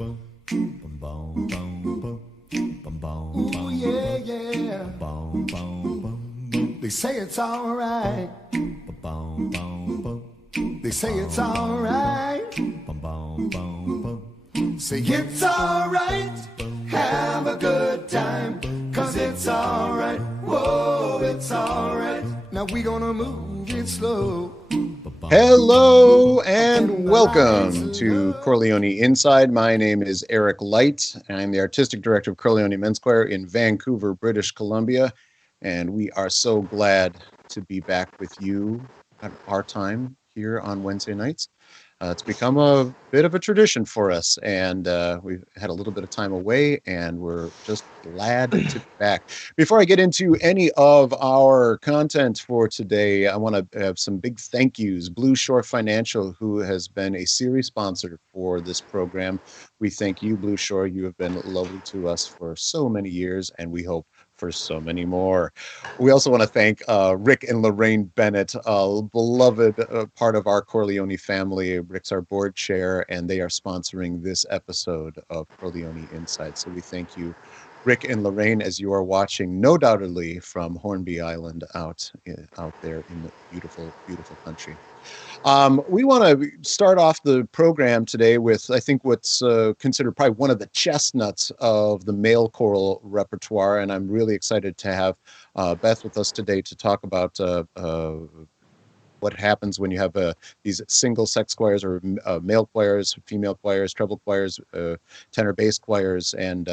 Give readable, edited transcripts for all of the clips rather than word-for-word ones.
Ooh, yeah, yeah. They say it's alright. They say it's alright. Say it's alright. Have a good time. Cause it's alright. Whoa, it's alright. Now we gonna move it slow. Hello and welcome to Chor Leoni Inside. My name is Erick Light. I'm the Artistic Director of Chor Leoni Men's Choir in Vancouver, British Columbia. And we are so glad to be back with you at our time here on Wednesday nights. It's become a bit of a tradition for us, and we've had a little bit of time away, and we're just glad to be back. Before I get into any of our content for today, I want to have some big thank yous. Blue Shore Financial, who has been a series sponsor for this program. We thank you, Blue Shore. You have been lovely to us for so many years, and we hope for so many more. We also want to thank Rick and Lorraine Bennett, a beloved part of our Chor Leoni family. Rick's our board chair, and they are sponsoring this episode of Chor Leoni Inside. So we thank you, Rick and Lorraine, as you are watching, no doubtedly from Hornby Island out there in the beautiful, beautiful country. We want to start off the program today with, I think, what's considered probably one of the chestnuts of the male choral repertoire, and I'm really excited to have Beth with us today to talk about what happens when you have these single-sex choirs or male choirs, female choirs, treble choirs, tenor bass choirs, and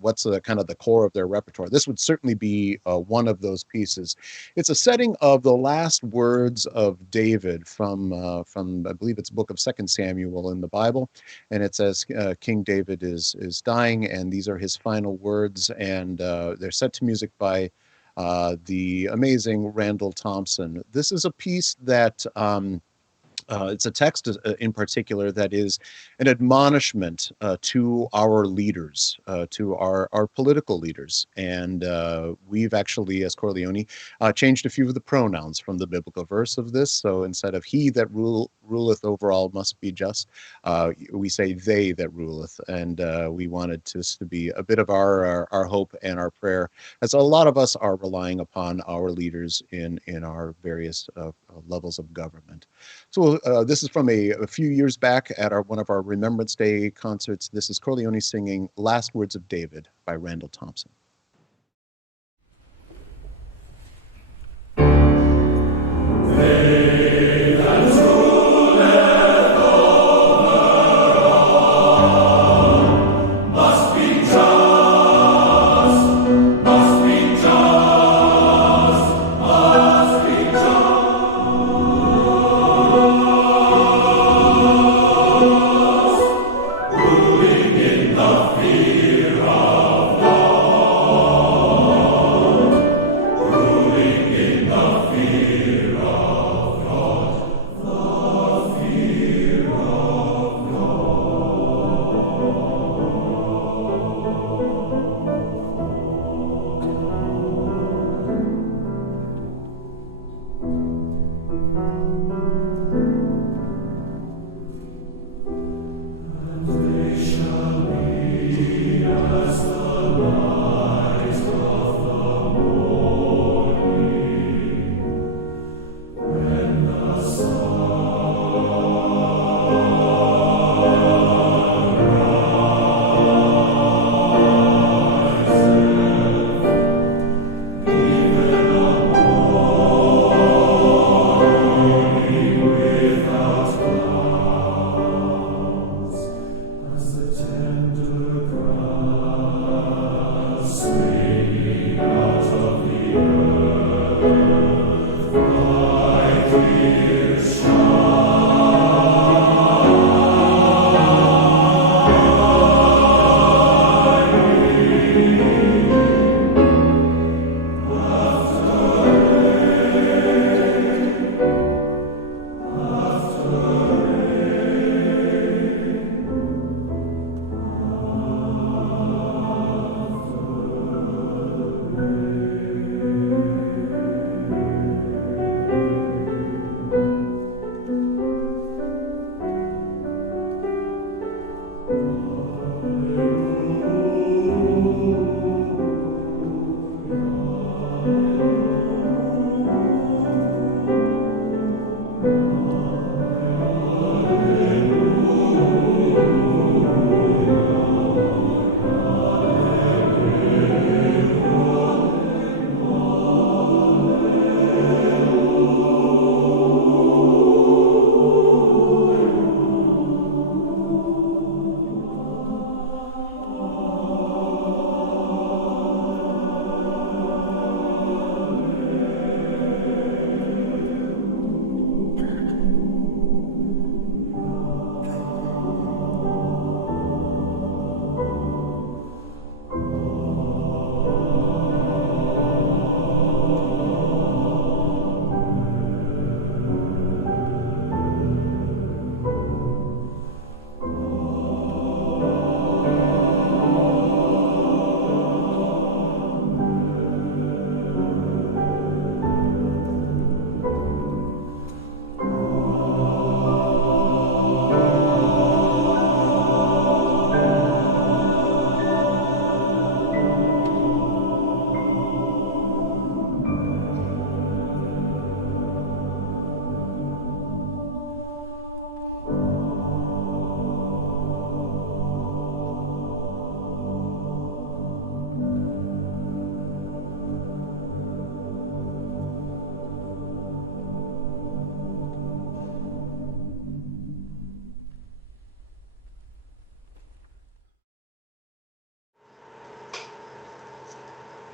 what's the kind of the core of their repertoire. This would certainly be one of those pieces. It's a setting of the last words of David from I believe it's book of 2 Samuel in the Bible, and it says King David is dying, and these are his final words, and they're set to music by the amazing Randall Thompson. This is a piece that it's a text in particular that is an admonishment to our leaders, to our political leaders. And we've actually, as Chor Leoni, changed a few of the pronouns from the biblical verse of this. So instead of he that ruleth over all must be just, we say they that ruleth. And we wanted this to be a bit of our hope and our prayer, as a lot of us are relying upon our leaders in our various levels of government. So this is from a few years back at one of our Remembrance Day concerts. This is Chor Leoni singing Last Words of David by Randall Thompson. They shall be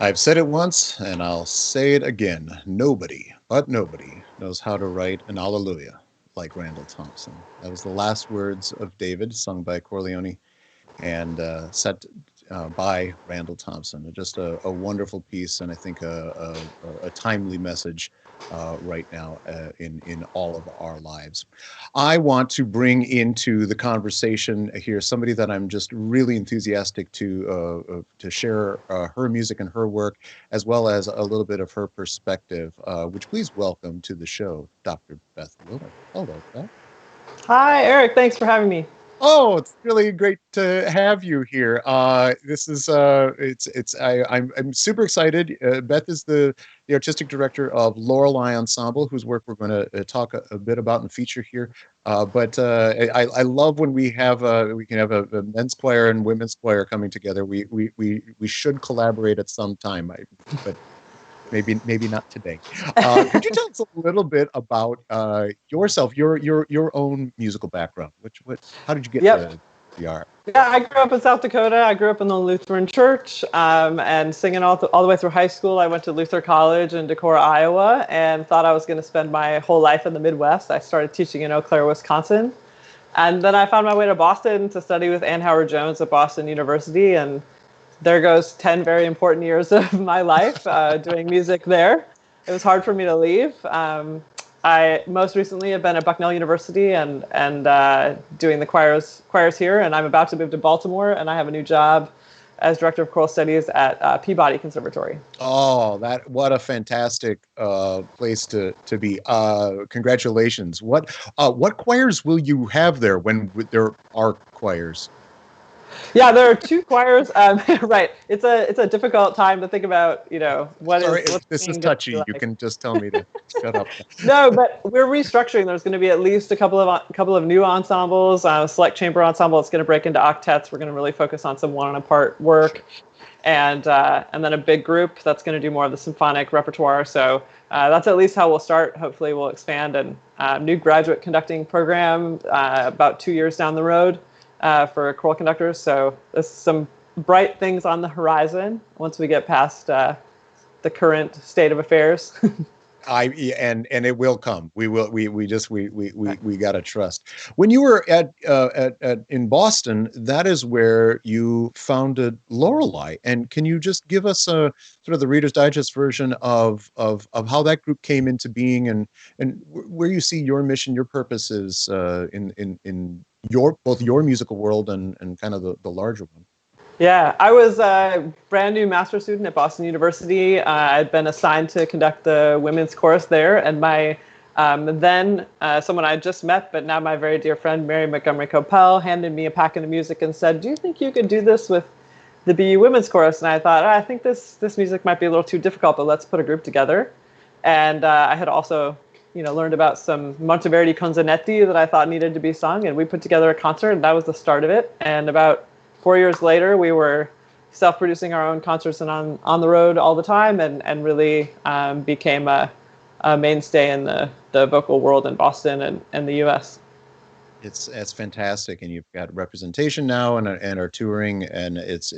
I've said it once and I'll say it again. Nobody, but nobody, knows how to write an Alleluia like Randall Thompson. That was the last words of David, sung by Chor Leoni and set by Randall Thompson. Just a wonderful piece, and I think a timely message right now in all of our lives. I want to bring into the conversation here somebody that I'm just really enthusiastic to share her music and her work, as well as a little bit of her perspective. Which please welcome to the show, Dr. Beth Willer. Hello, Beth. Hi, Eric. Thanks for having me. Oh, it's really great to have you here. This is I'm super excited. Beth is the artistic director of Lorelei Ensemble, whose work we're going to talk a bit about and feature here. But I love when we can have a men's choir and women's choir coming together. We should collaborate at some time. But maybe not today. Could you tell us a little bit about yourself, your own musical background? How did you get to the art? Yeah, I grew up in South Dakota. I grew up in the Lutheran church and singing all the way through high school. I went to Luther College in Decorah, Iowa, and thought I was going to spend my whole life in the Midwest. I started teaching in Eau Claire, Wisconsin. And then I found my way to Boston to study with Ann Howard Jones at Boston University, and there goes 10 very important years of my life doing music there. It was hard for me to leave. I most recently have been at Bucknell University and doing the choirs here, and I'm about to move to Baltimore, and I have a new job as director of choral studies at Peabody Conservatory. Oh, what a fantastic place to be! Congratulations. What choirs will you have there when there are choirs? Yeah, there are two choirs. Right. It's a difficult time to think about, Sorry, this is touchy. Like. You can just tell me to shut up. No, but we're restructuring. There's going to be at least a couple of new ensembles. Select chamber ensemble. It's going to break into octets. We're going to really focus on some one and apart work, and then a big group that's going to do more of the symphonic repertoire. So that's at least how we'll start. Hopefully, we'll expand. And new graduate conducting program about 2 years down the road. For choral conductors, so there's some bright things on the horizon once we get past the current state of affairs. And it will come. We gotta trust. When you were at in Boston, that is where you founded Lorelei. And can you just give us a sort of the Reader's Digest version of how that group came into being and where you see your mission, your purposes in both your musical world and kind of the larger one? Yeah, I was a brand new master's student at Boston University. I'd been assigned to conduct the women's chorus there, and my then someone I just met, but now my very dear friend, Mary Montgomery Copel, handed me a packet of music and said, "Do you think you could do this with the BU Women's Chorus?" And I thought, I think this music might be a little too difficult, but let's put a group together. And I had also learned about some Monteverdi canzonetti that I thought needed to be sung, and we put together a concert, and that was the start of it. And about 4 years later, we were self-producing our own concerts and on the road all the time, and really became a mainstay in the vocal world in Boston and the U.S. It's fantastic, and you've got representation now and are touring, and it's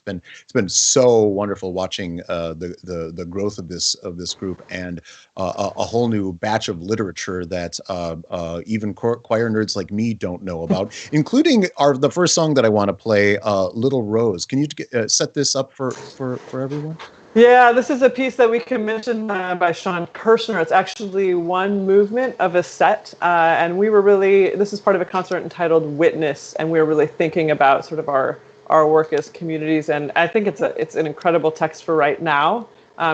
been so wonderful watching the growth of this group and a whole new batch of literature that even choir nerds like me don't know about, including the first song that I want to play, Little Rose. Can you set this up for everyone? Yeah, this is a piece that we commissioned by Sean Kirshner. It's actually one movement of a set, and this is part of a concert entitled Witness, and we were really thinking about sort of our work as communities, and I think it's an incredible text for right now.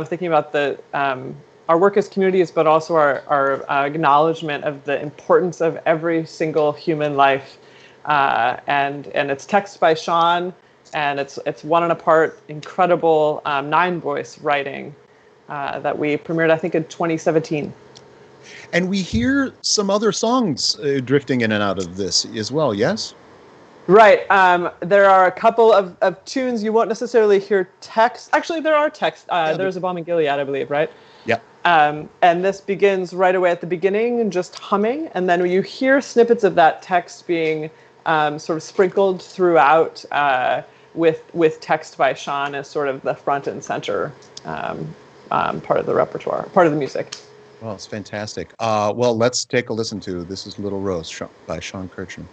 Thinking about our work as communities, but also our acknowledgement of the importance of every single human life, and it's text by Sean. And it's one and apart, incredible 9-voice writing that we premiered, I think, in 2017. And we hear some other songs drifting in and out of this as well, yes? Right. There are a couple of tunes you won't necessarily hear text. Actually, there are texts. There's a Balm in Gilead, I believe, right? Yeah. And this begins right away at the beginning, just humming. And then you hear snippets of that text being sort of sprinkled throughout with text by Sean as sort of the front and center part of the repertoire, part of the music. Well, it's fantastic. Well, let's take a listen to This is Little Rose by Sean Kirchner.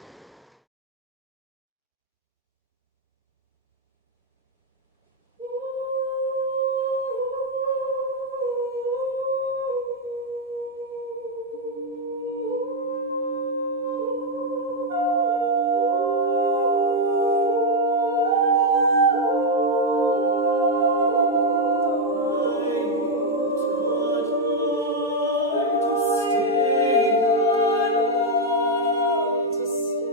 To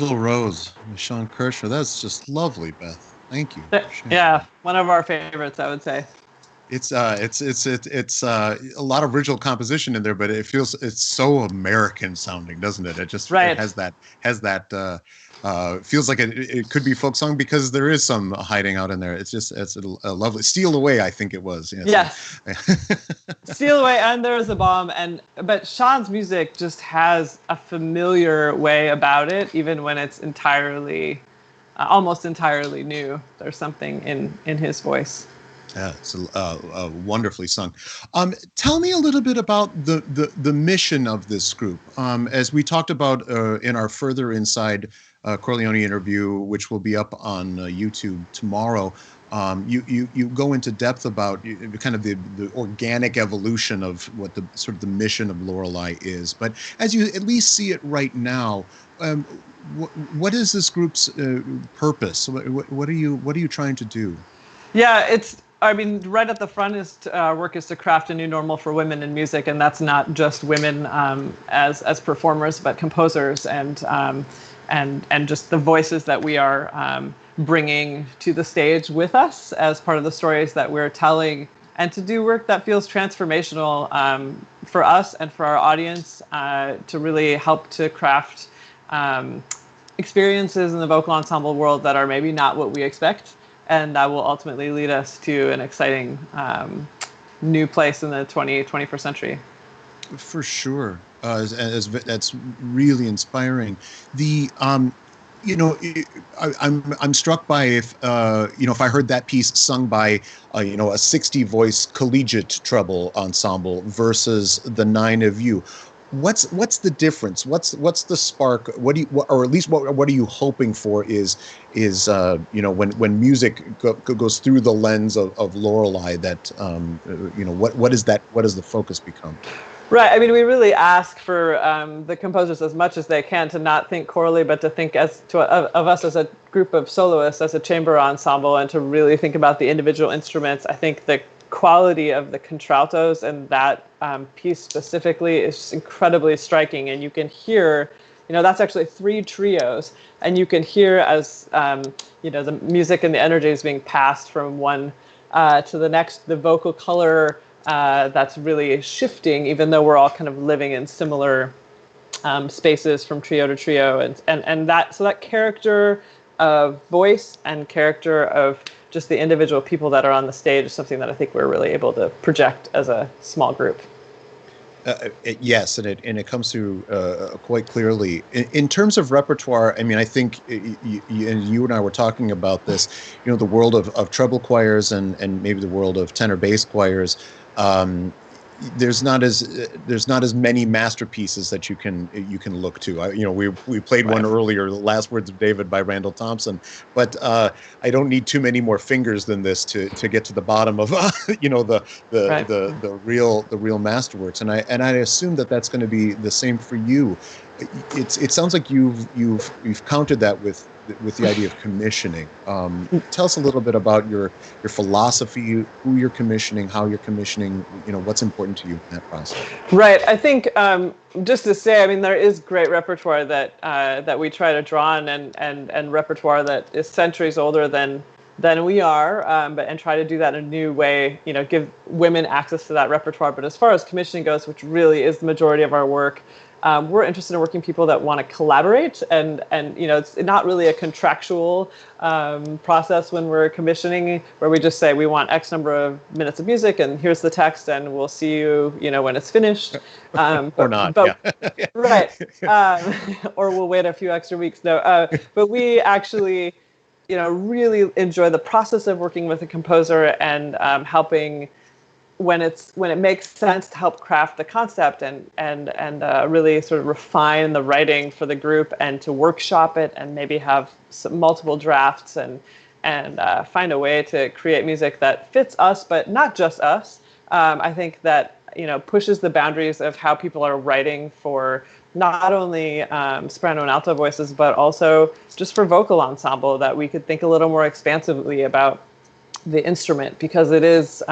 Little Rose, Sean Kershaw. That's just lovely, Beth. Thank you. Yeah, one of our favorites, I would say. It's a lot of original composition in there, but it's so American sounding, doesn't it? It just Right. it has that feels like it could be folk song because there is some hiding out in there. It's a lovely Steal Away, I think it was. Yes. Steal Away, and There's a Bomb, but Sean's music just has a familiar way about it, even when it's almost entirely new. There's something in his voice. Yeah, it's wonderfully sung. Tell me a little bit about the mission of this group. As we talked about in our Further Inside Chor Leoni interview, which will be up on YouTube tomorrow, you go into depth about kind of the organic evolution of what the sort of the mission of Lorelei is. But as you at least see it right now, what is this group's purpose? What are you trying to do? Yeah, right at the front work is to craft a new normal for women in music, and that's not just women as performers, but composers and just the voices that we are bringing to the stage with us as part of the stories that we're telling, and to do work that feels transformational for us and for our audience, to really help to craft experiences in the vocal ensemble world that are maybe not what we expect. And that will ultimately lead us to an exciting new place in the 21st century. For sure, that's really inspiring. I'm struck by if I heard that piece sung by a 60 voice collegiate treble ensemble versus the 9 of you. What's the difference? What's the spark? What are you hoping for is when music goes through the lens of Lorelei, that what is the focus become? Right. I mean, we really ask for the composers as much as they can to not think chorally, but to think of us as a group of soloists, as a chamber ensemble, and to really think about the individual instruments. I think the quality of the contraltos and that piece specifically is just incredibly striking, and you can hear, that's actually 3 trios, and you can hear as the music and the energy is being passed from one to the next, the vocal color that's really shifting, even though we're all kind of living in similar spaces from trio to trio, and that character of voice and character of just the individual people that are on the stage is something that I think we're really able to project as a small group. Yes, and it comes through quite clearly. In terms of repertoire, I mean, I think you and I were talking about this, the world of treble choirs and maybe the world of tenor bass choirs. There's not as many masterpieces that you can look to. We played one earlier, The Last Words of David by Randall Thompson, but I don't need too many more fingers than this to get to the bottom of the real masterworks. And I assume that's going to be the same for you. It sounds like you've countered that with the idea of commissioning. Tell us a little bit about your philosophy, who you're commissioning, how you're commissioning, what's important to you in that process. Right. I think just to say, I mean, there is great repertoire that we try to draw on, and repertoire that is centuries older than we are, and try to do that in a new way, give women access to that repertoire. But as far as commissioning goes, which really is the majority of our work, we're interested in working people that want to collaborate, and it's not really a contractual process when we're commissioning, where we just say we want X number of minutes of music and here's the text and we'll see you when it's finished, or not, yeah. Right, or we'll wait a few extra weeks. No, but we actually really enjoy the process of working with a composer and helping when it makes sense to help craft the concept and really sort of refine the writing for the group, and to workshop it and maybe have multiple drafts and find a way to create music that fits us, but not just us. I think that pushes the boundaries of how people are writing for not only soprano and alto voices, but also just for vocal ensemble, that we could think a little more expansively about the instrument, because it is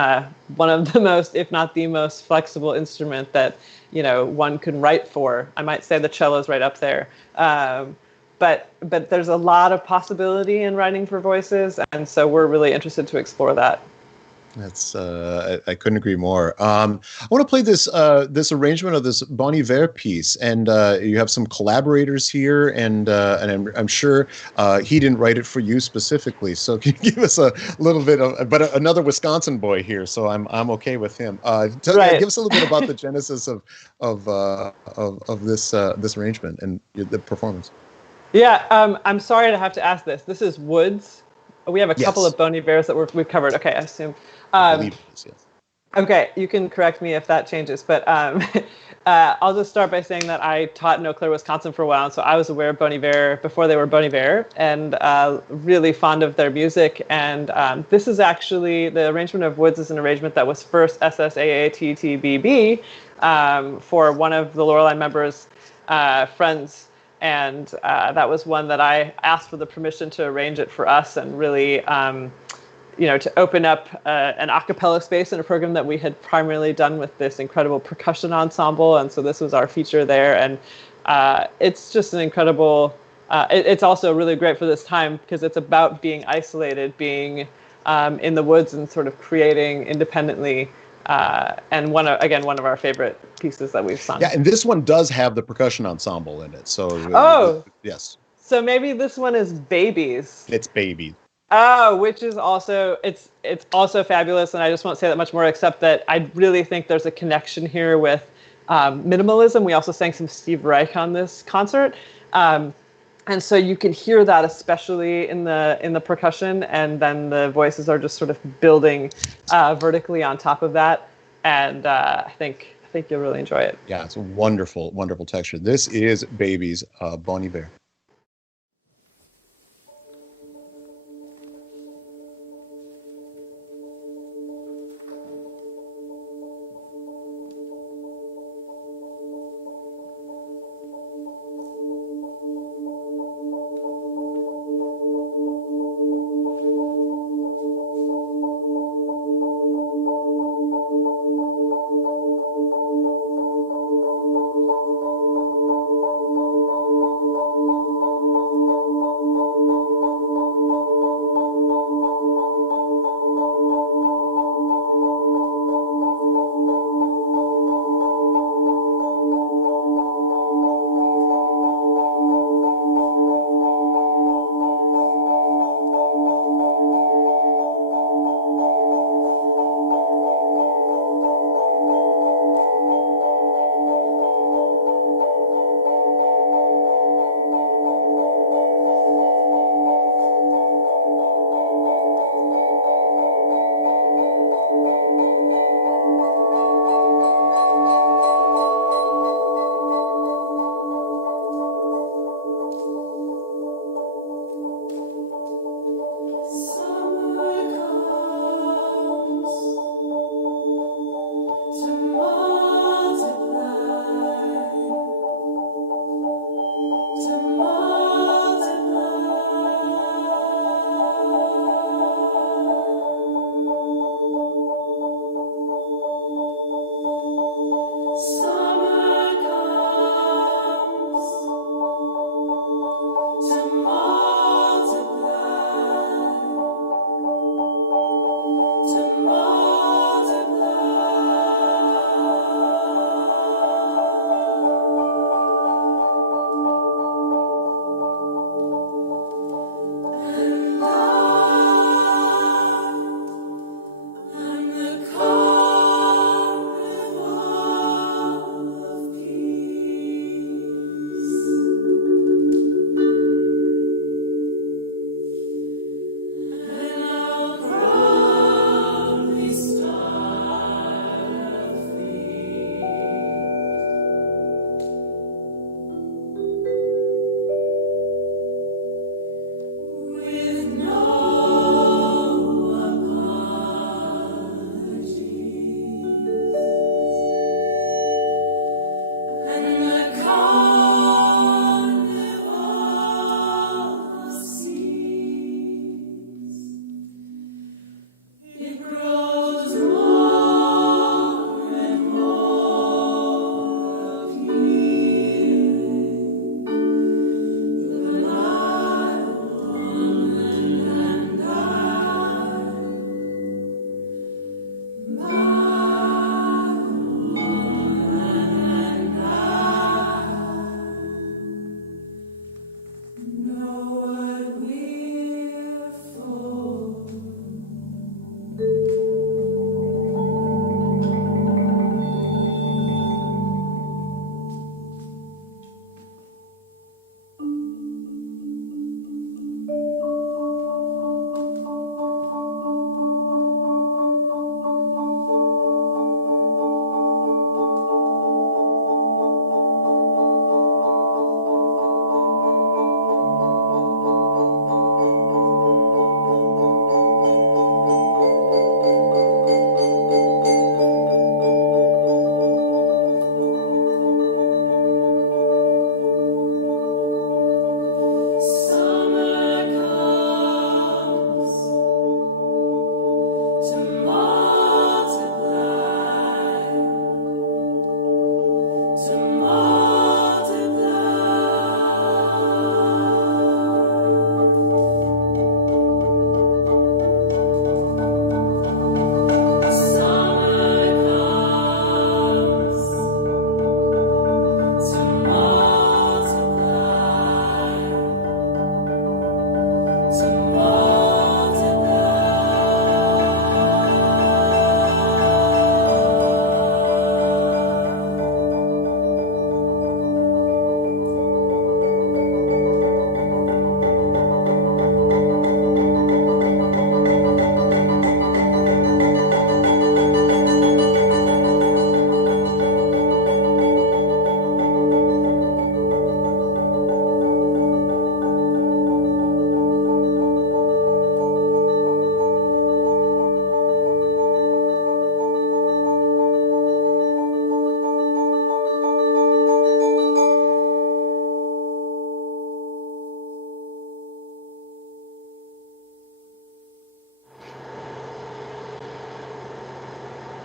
one of the most, if not the most flexible instrument that one can write for. I might say the cello is right up there, but there's a lot of possibility in writing for voices, and so we're really interested to explore that. That's I couldn't agree more. I want to play this arrangement of this Bon Iver piece, and you have some collaborators here, and I'm sure he didn't write it for you specifically. So can you give us a little bit of, but another Wisconsin boy here, so I'm okay with him. Right. Give us a little bit about the genesis of this arrangement and the performance. Yeah, I'm sorry to have to ask this. This is Woods. We have a couple Yes. of Bon Ivers that we've covered. Okay, I assume. I believe it is, yes. Okay, you can correct me if that changes, but I'll just start by saying that I taught in Eau Claire, Wisconsin for a while, and so I was aware of Bon Iver before they were Bon Iver, and really fond of their music. And this is actually, the arrangement of Woods is an arrangement that was first SSAATTBB for one of the Lorelei members' friends. And that was one that I asked for the permission to arrange it for us, and really to open up an a cappella space in a program that we had primarily done with this incredible percussion ensemble. And so this was our feature there. And it's just an incredible, it's also really great for this time because it's about being isolated, being in the woods and sort of creating independently. And one of our favorite pieces that we've sung. Yeah, and this one does have the percussion ensemble in it. So yes. So maybe this one is Babies. It's Baby. Oh, which is also, it's also fabulous, and I just won't say that much more, except that I really think there's a connection here with minimalism. We also sang some Steve Reich on this concert, and so you can hear that, especially in the percussion, and then the voices are just sort of building vertically on top of that, and I think you'll really enjoy it. Yeah, it's a wonderful, wonderful texture. This is Babies, Bon Iver.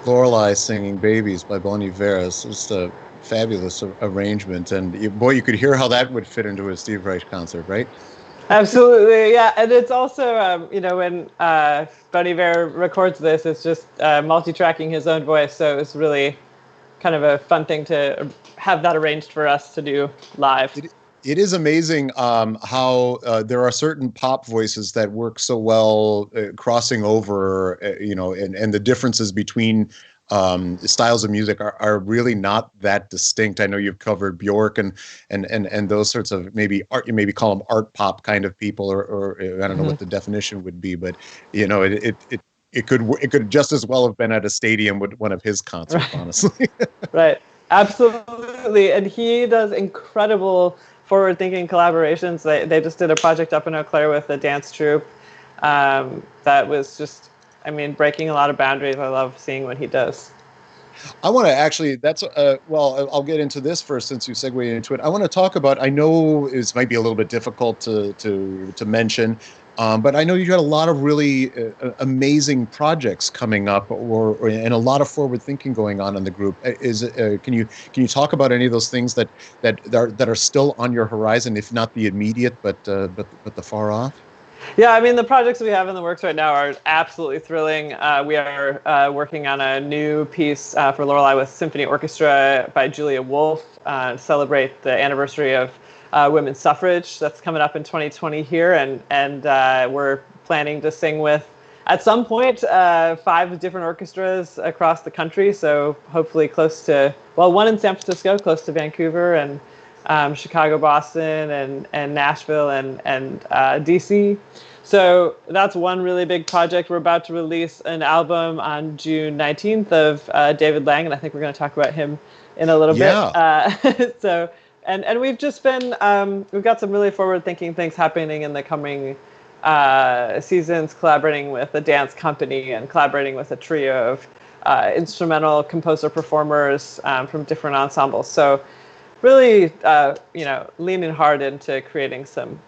Lorelei singing "Babies" by Bon Iver. It's just a fabulous arrangement, and boy, you could hear how that would fit into a Steve Reich concert, right? Absolutely, yeah. And it's also, when Bon Iver records this, it's just multi-tracking his own voice. So it's really kind of a fun thing to have that arranged for us to do live. It is amazing how there are certain pop voices that work so well crossing over, and the differences between styles of music are really not that distinct. I know you've covered Bjork and those sorts of maybe art, you maybe call them art pop kind of people, or I don't know what the definition would be, but it could just as well have been at a stadium with one of his concerts, Right. honestly. Right. Absolutely. And he does incredible forward-thinking collaborations. They just did a project up in Eau Claire with a dance troupe that was just, breaking a lot of boundaries. I love seeing what he does. I want to actually, well, I'll get into this first since you segued into it. I want to talk about, I know this might be a little bit difficult to mention, but I know you had a lot of really amazing projects coming up, and a lot of forward thinking going on in the group. Can you talk about any of those things that are still on your horizon, if not the immediate, but the far off? Yeah, the projects we have in the works right now are absolutely thrilling. We are working on a new piece for Lorelei with symphony orchestra by Julia Wolf to celebrate the anniversary of women's suffrage. That's coming up in 2020 here, and we're planning to sing with, at some point, 5 different orchestras across the country. So hopefully one in San Francisco, close to Vancouver, and Chicago, Boston, and Nashville, and DC. So that's one really big project. We're about to release an album on June 19th of David Lang, and I think we're going to talk about him in a little bit. So, and we've just been, we've got some really forward-thinking things happening in the coming seasons, collaborating with a dance company and collaborating with a trio of instrumental composer performers from different ensembles. So really, leaning hard into creating some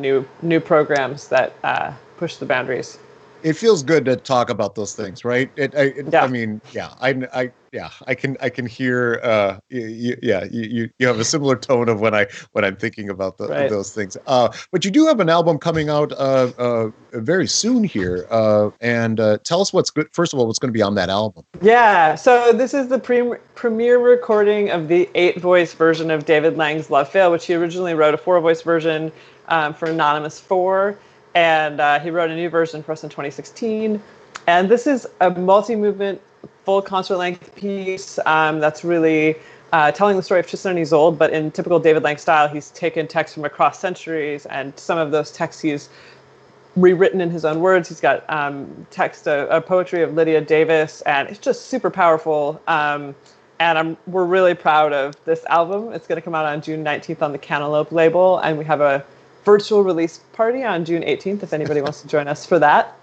new programs that push the boundaries. It feels good to talk about those things, right? Yeah. I mean, yeah, I can hear, you have a similar tone of when I'm thinking about Right. those things. But you do have an album coming out very soon here, and tell us what's good. First of all, what's going to be on that album? Yeah. So this is the premiere recording of the 8-voice version of David Lang's Love Fail, which he originally wrote a 4-voice version for Anonymous 4. And he wrote a new version for us in 2016. And this is a multi-movement, full concert-length piece that's really telling the story of Tristan and Isolde, but in typical David Lang style. He's taken texts from across centuries, and some of those texts he's rewritten in his own words. He's got a poetry of Lydia Davis, and it's just super powerful. And we're really proud of this album. It's going to come out on June 19th on the Cantaloupe label, and we have a virtual release party on June 18th if anybody wants to join us for that.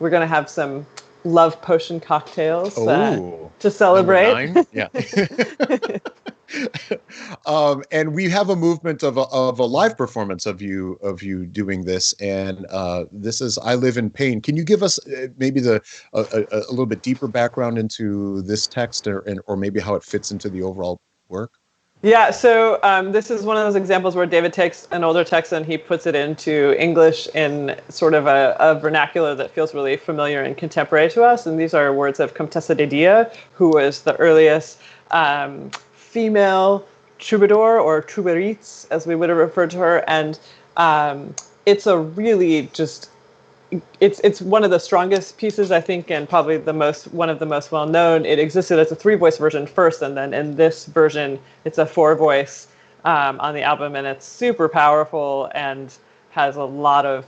We're going to have some love potion cocktails to celebrate. Number 9? Yeah. And we have a movement of a live performance of you doing this, and this is "I Live in Pain." Can you give us maybe a little bit deeper background into this text, or maybe how it fits into the overall work? Yeah, so this is one of those examples where David takes an older text and he puts it into English in sort of a vernacular that feels really familiar and contemporary to us. And these are words of Comtesse de Dia, who was the earliest female troubadour, or troubadouriste, as we would have referred to her. And it's a really just it's one of the strongest pieces, I think, and probably one of the most well known. It existed as a 3-voice version first, and then in this version, it's a 4-voice on the album, and it's super powerful and has a lot of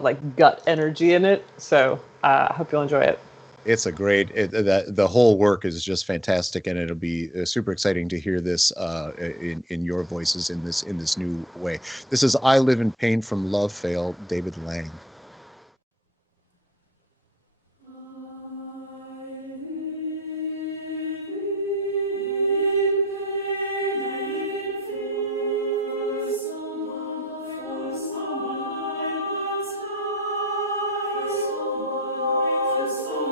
like gut energy in it. So I hope you'll enjoy it. It's the whole work is just fantastic, and it'll be super exciting to hear this in your voices in this new way. This is "I Live in Pain" from Love Fail, David Lang. So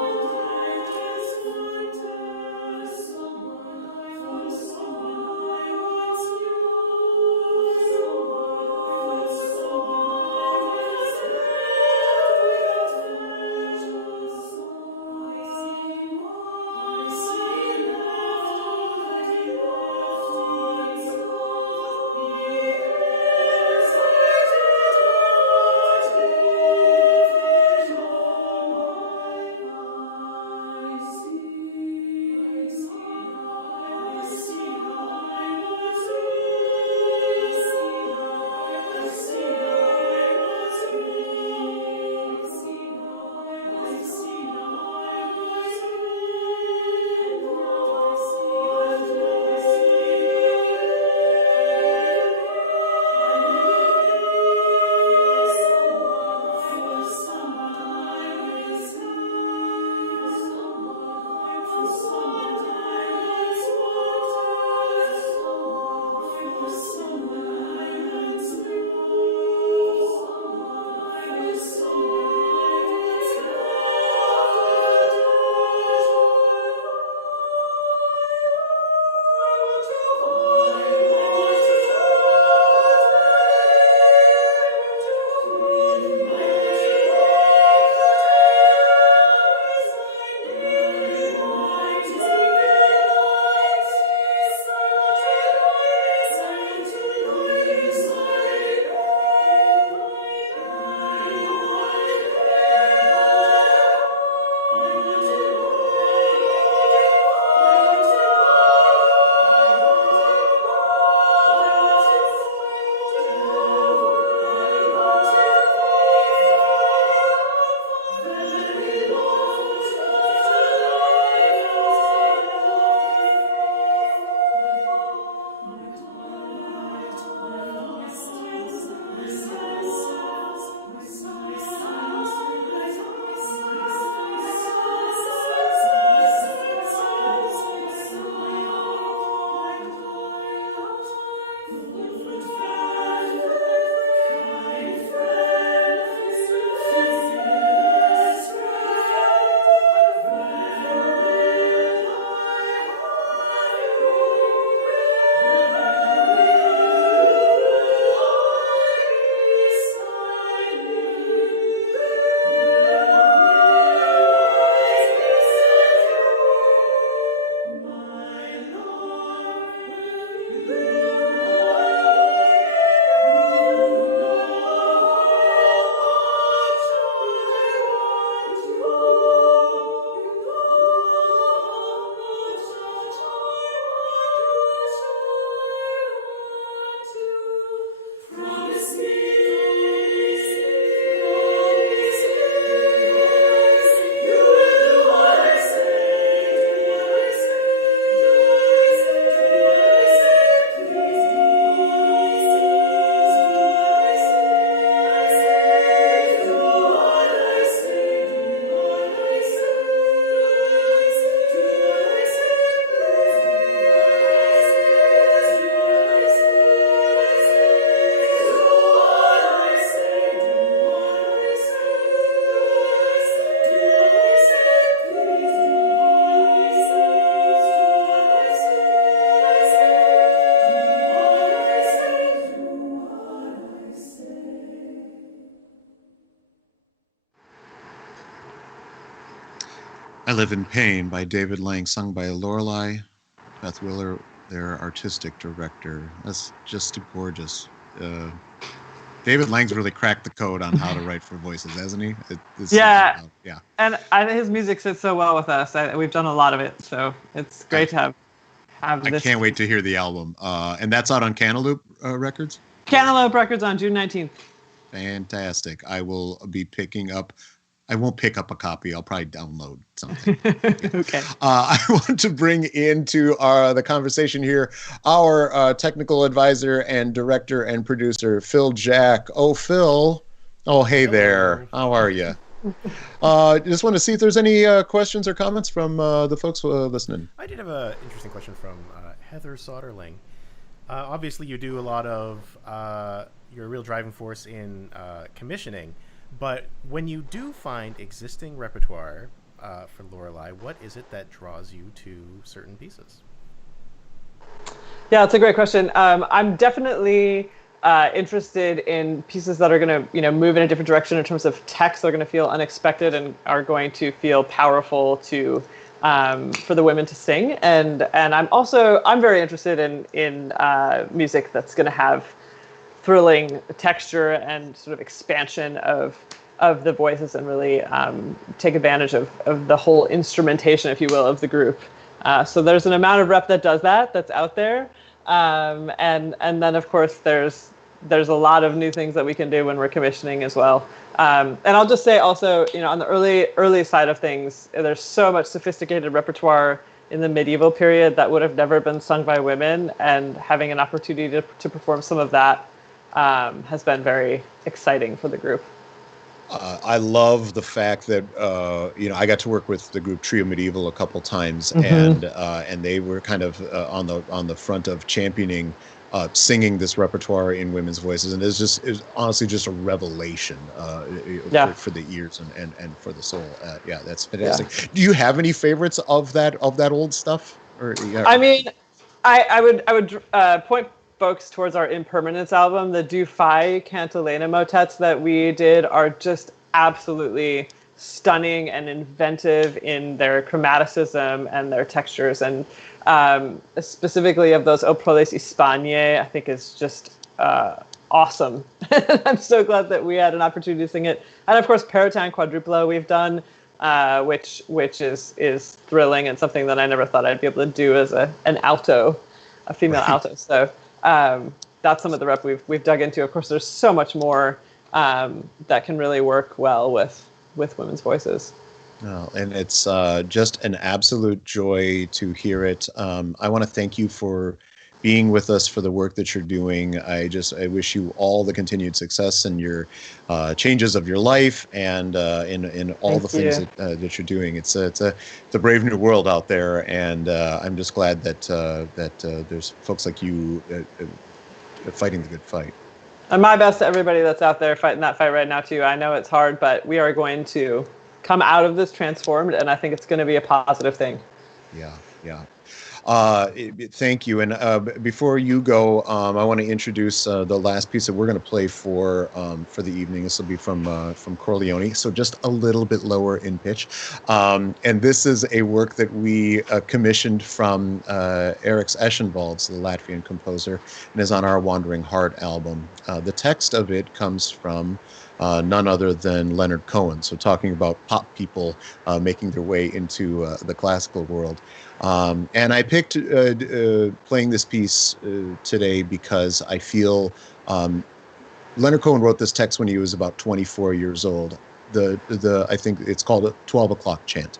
I Live in Pain by David Lang, sung by Lorelei, Beth Willer, their artistic director. That's just gorgeous. David Lang's really cracked the code on how to write for voices, hasn't he? It's something Yeah, about, yeah. and his music sits so well with us. We've done a lot of it, so it's great to have I this. can't wait to hear the album. And that's out on Cantaloupe Records? Cantaloupe Records on June 19th. Fantastic. I will be picking up. I won't pick up a copy. I'll probably download something. Okay. I want to bring into the conversation here our technical advisor and director and producer, Phil Jack. Oh, Phil. Oh, hey there. How are you? Just want to see if there's any questions or comments from the folks listening. I did have an interesting question from Heather Soderling. Obviously, you do a lot of, you're a real driving force in commissioning, but when you do find existing repertoire for Lorelei, what is it that draws you to certain pieces? Yeah, it's a great question. I'm definitely interested in pieces that are going to, move in a different direction in terms of text. They're going to feel unexpected and are going to feel powerful to for the women to sing. And I'm very interested in music that's going to have thrilling texture and sort of expansion of the voices and really take advantage of the whole instrumentation, if you will, of the group. So there's an amount of rep that does that's out there. And then of course there's a lot of new things that we can do when we're commissioning as well. And I'll just say also, on the early side of things, there's so much sophisticated repertoire in the medieval period that would have never been sung by women, and having an opportunity to perform some of that has been very exciting for the group. I love the fact that I got to work with the group Trio Medieval a couple times, and they were kind of on the front of championing singing this repertoire in women's voices, and it's honestly just a revelation for the ears and for the soul. Yeah, that's fantastic. Yeah. Do you have any favorites of that old stuff? I mean, I would point folks towards our Impermanence album. The Du Fai Cantilena motets that we did are just absolutely stunning and inventive in their chromaticism and their textures, and specifically of those O Proles Hispaniae, I think is just awesome. I'm so glad that we had an opportunity to sing it. And of course, Perotan Quadrupla we've done, which is thrilling and something that I never thought I'd be able to do as a female alto. So that's some of the rep we've dug into. Of course, there's so much more that can really work well with women's voices. Oh, and it's just an absolute joy to hear it. I want to thank you for being with us, for the work that you're doing. I wish you all the continued success in your changes of your life and in all the things that you're doing. It's a brave new world out there, and I'm just glad that there's folks like you fighting the good fight. And my best to everybody that's out there fighting that fight right now too. I know it's hard, but we are going to come out of this transformed, and I think it's going to be a positive thing. Yeah. Thank you. And before you go, I want to introduce the last piece that we're going to play for the evening. This will be from Chor Leoni, so just a little bit lower in pitch. And this is a work that we commissioned from Erick Eschenwalds, the Latvian composer, and is on our Wandering Heart album. The text of it comes from none other than Leonard Cohen. So talking about pop people making their way into the classical world. And I picked playing this piece today because I feel Leonard Cohen wrote this text when he was about 24 years old. I think it's called a 12 o'clock chant.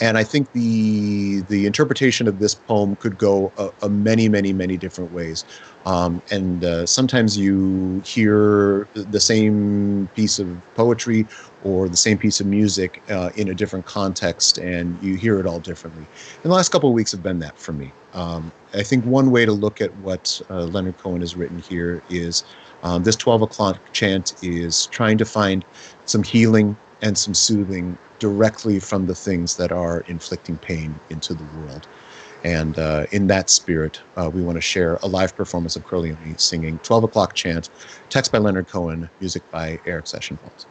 And I think the interpretation of this poem could go many, many, many different ways. And sometimes you hear the same piece of poetry or the same piece of music in a different context, and you hear it all differently. And the last couple of weeks have been that for me. I think one way to look at what Leonard Cohen has written here is this 12 o'clock chant is trying to find some healing and some soothing directly from the things that are inflicting pain into the world. And in that spirit, we want to share a live performance of Chor Leoni singing 12 o'clock chant, text by Leonard Cohen, music by Erick Eschenwalds.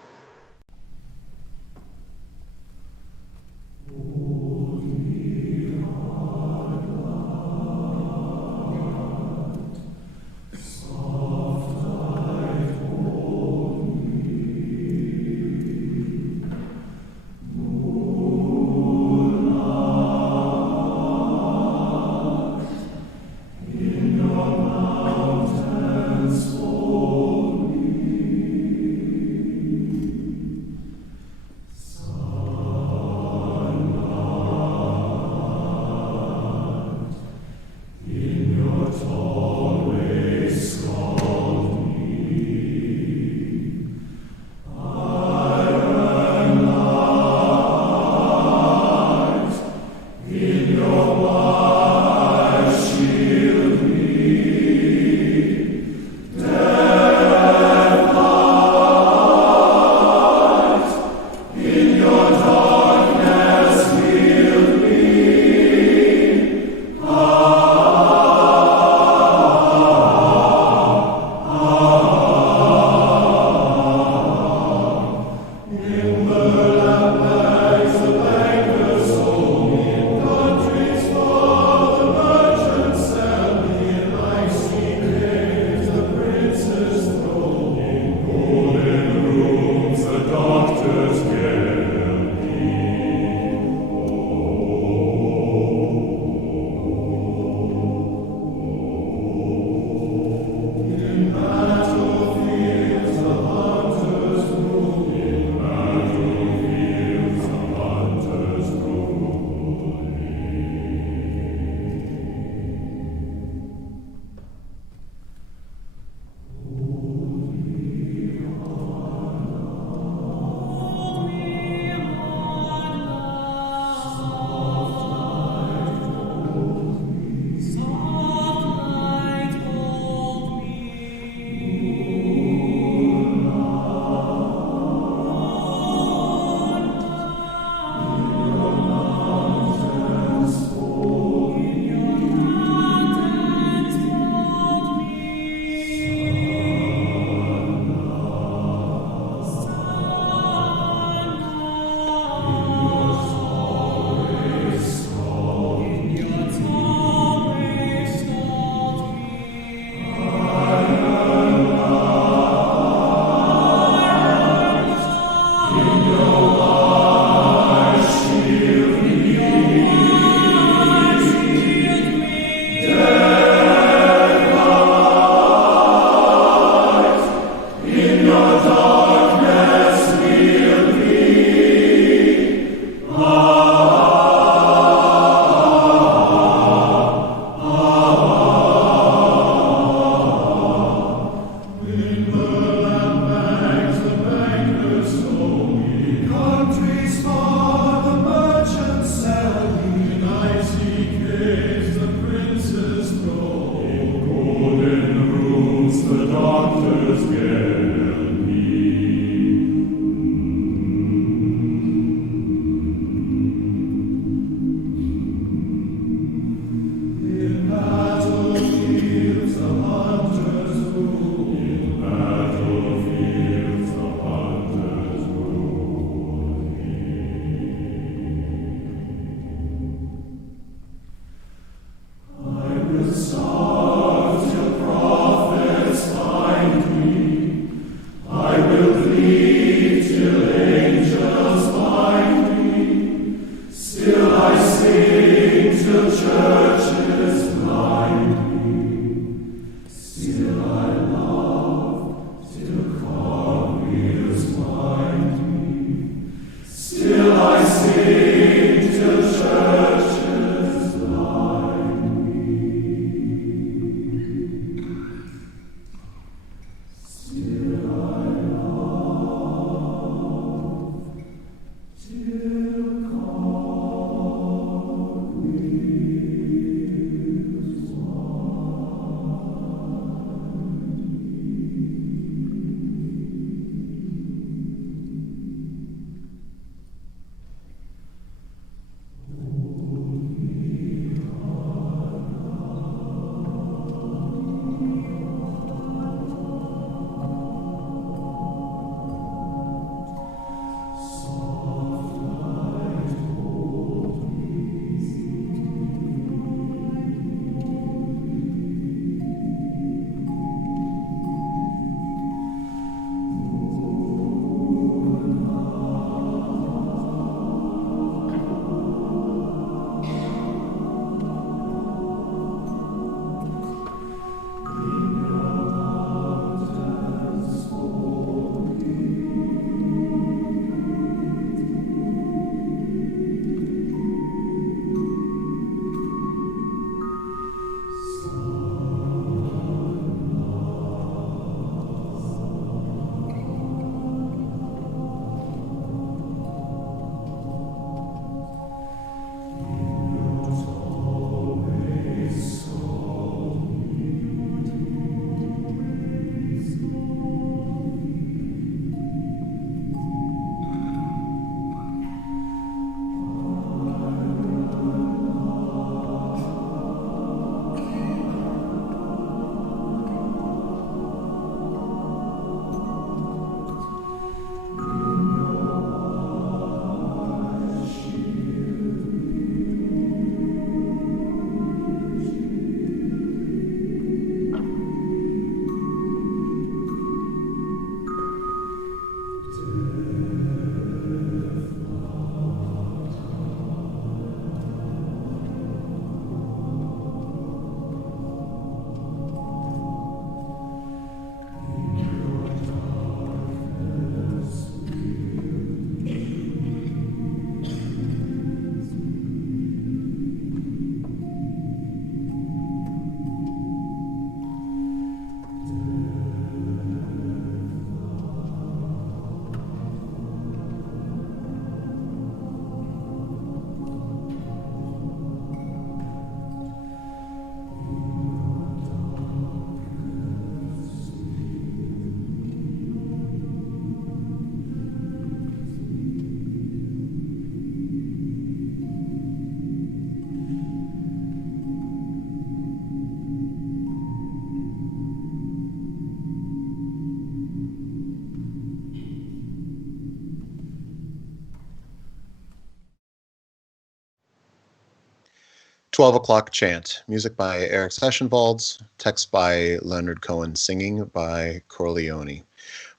12 o'clock chant. Music by Erick Sessionvalds. Text by Leonard Cohen. Singing by Chor Leoni. I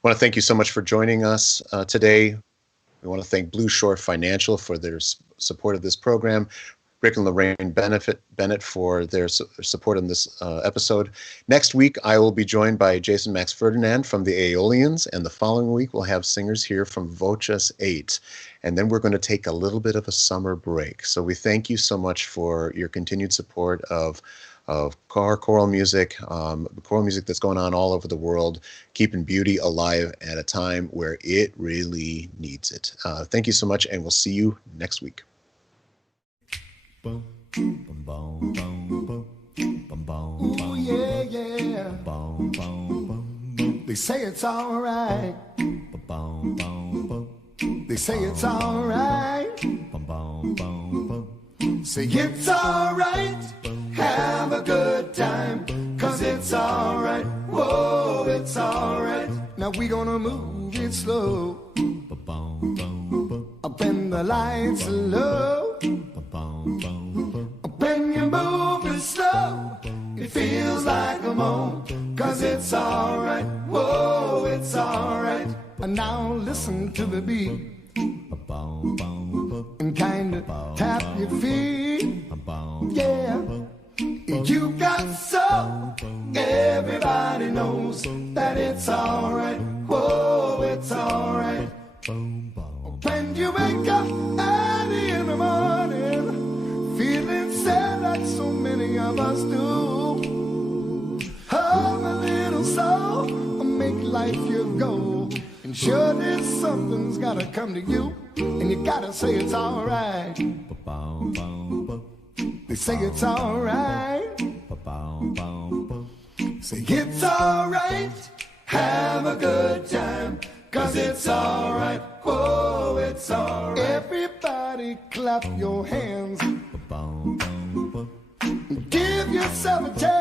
want to thank you so much for joining us today. We want to thank Blue Shore Financial for their support of this program. Rick and Lorraine Bennett for their support in this episode. Next week, I will be joined by Jason Max Ferdinand from the Aeolians, and the following week, we'll have singers here from Voces 8. And then we're going to take a little bit of a summer break. So we thank you so much for your continued support of choral music, choral music that's going on all over the world, keeping beauty alive at a time where it really needs it. Thank you so much, and we'll see you next week. Ooh, yeah, yeah. They say it's all right. They say it's all right. Say it's all right. Have a good time. 'Cause it's all right. Whoa, it's all right. Now we gonna move it slow. Up in the lights low. When you move it slow, it feels like a moan. 'Cause it's all right. Whoa, it's all right. And now listen to the beat. And kind of tap your feet. Yeah. You got soul. Everybody knows that it's all right. Whoa, it's all right. When you wake up early in the morning, feeling sad like so many of us do. Oh, my little soul, make life your goal. And surely something's gotta come to you, and you gotta say it's all right. They say it's all right. Say it's all right. Have a good time. 'Cause it's all right. Whoa, it's all right. Everybody clap your hands. Give yourself a chance.